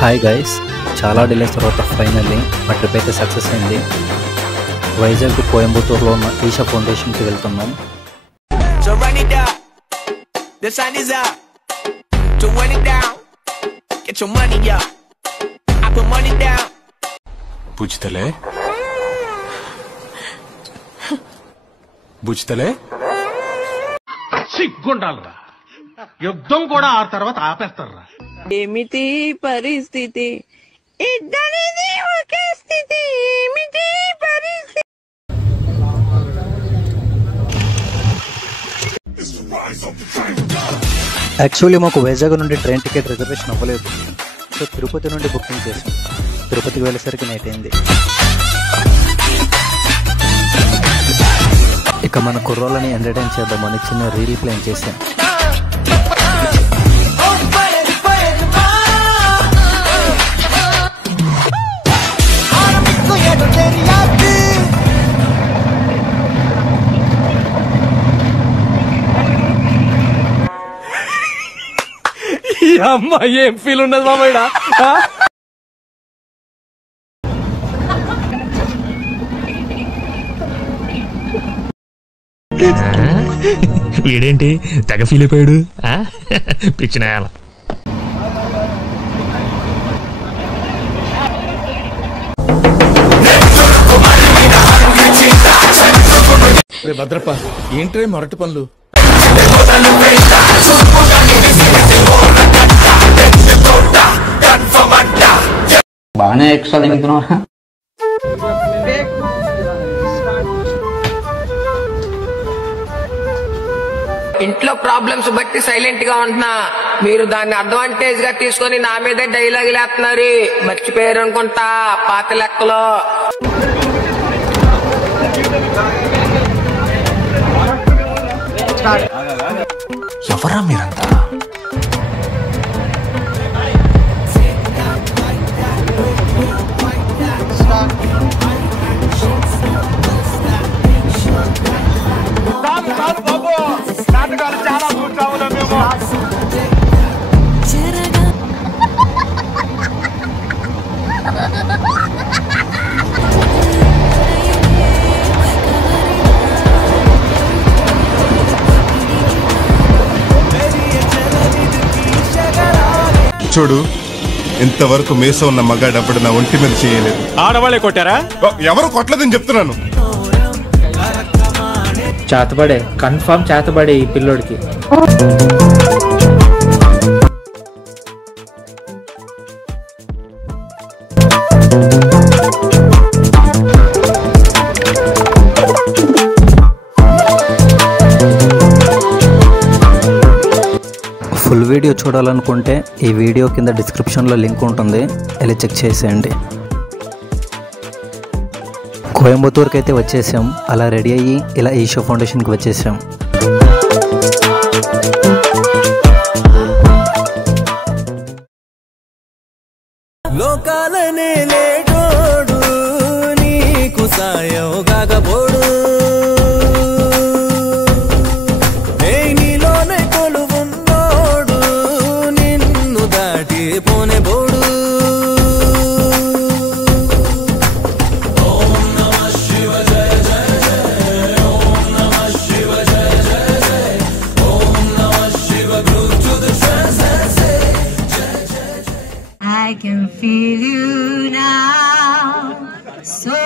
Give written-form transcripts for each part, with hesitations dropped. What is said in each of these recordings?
Hi guys, చాలా delays తర్వాత finally మా ట్రిప్ అయితే సక్సెస్ అయింది. వైజాగ్ కోయంబత్తూరులో ఉన్న ఈషా ఫౌండేషన్కి వెళ్తున్నాం. సిగ్గుండాలరా, యుద్ధం కూడా ఆ తర్వాత ఆపేస్తారా. ఏమిటి పరిస్థితి, ఇద్దరిది ఒకే స్థితి, ఏమిటి పరిస్థితి. యాక్చువల్లీ మాకు వైజాగ్ నుండి ట్రైన్ టికెట్ రిజర్వేషన్ అవ్వలేదు. సో తిరుపతి నుండి బుకింగ్ చేసాం. తిరుపతికి వెళ్ళేసరికి నైట్ అయింది. ఇక మన కుర్రోళ్ళని ఎంటర్టైన్ చేద్దామని చిన్న రీల్ ప్లాన్ చేశాం. అమ్మా ఏం ఫీల్ ఉన్నది మామయ్య. వీడేంటి తెగ ఫీల్ అయిపోయాడు, పిచ్చినాయాల. భద్రప్ప ఏంట్రే మొరటి పనులు. బాగానే ఎక్స్ట్రా తింటున్నా. ఇంట్లో ప్రాబ్లమ్స్ బట్టి సైలెంట్ గా ఉంటున్నా, మీరు దాన్ని అడ్వాంటేజ్ గా తీసుకొని నా మీదే డైలాగ్ లేస్తున్నారు. మర్చిపోయారు అనుకుంటా పాత లెక్కలో. ఎవరా మీరంతా? చూడు, ఇంతవరకు మేస ఉన్న మగాడప్పుడు నా ఒంటి మీద చేయలేదు. ఆడవాళ్ళే కొట్టారా? ఎవరు కొట్టలేదని చెప్తున్నాను. చేతబడే, కన్ఫర్మ్ చేతబడే ఈ పిల్లోడికి. ఫుల్ వీడియో చూడాలనుకుంటే ఈ వీడియో కింద డిస్క్రిప్షన్లో లింక్ ఉంటుంది, వెళ్ళి చెక్ చేసేయండి. కోయంబత్తూరుకి అయితే వచ్చేసాం. అలా రెడీ అయ్యి ఇలా ఈషా ఫౌండేషన్కి వచ్చేసాం. లోకాలనే లేటోడు నీకు సాయం కాకపోడు, నీలోనే కొలువున్నోడు నిన్ను దాటి పోనే బోడు. I can feel you now, so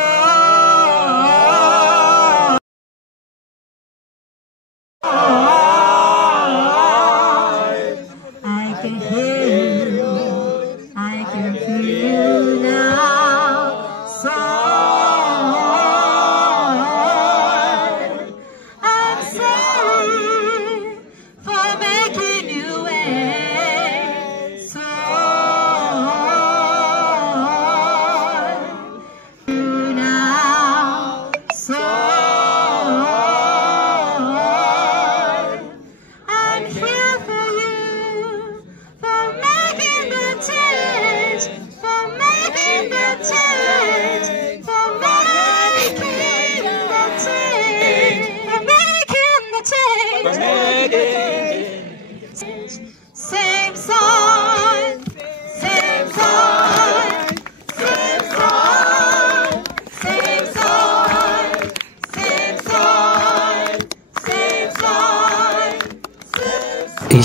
I can hear you, I can feel you now, so I'm sorry for making you wait so.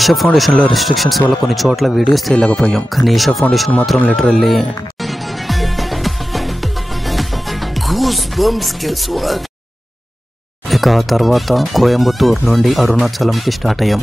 Isha ఫౌండేషన్లో రెస్ట్రిక్షన్స్ వల్ల కొన్ని చోట్ల వీడియోస్ తీయలేకపోయాం, కానీ ఈషా ఫౌండేషన్ మాత్రం లిటరల్లీ ఇక ఆ తర్వాత కోయంబత్తూర్ నుండి అరుణాచలంకి స్టార్ట్ అయ్యాం.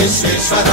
విశ్వేశ్వర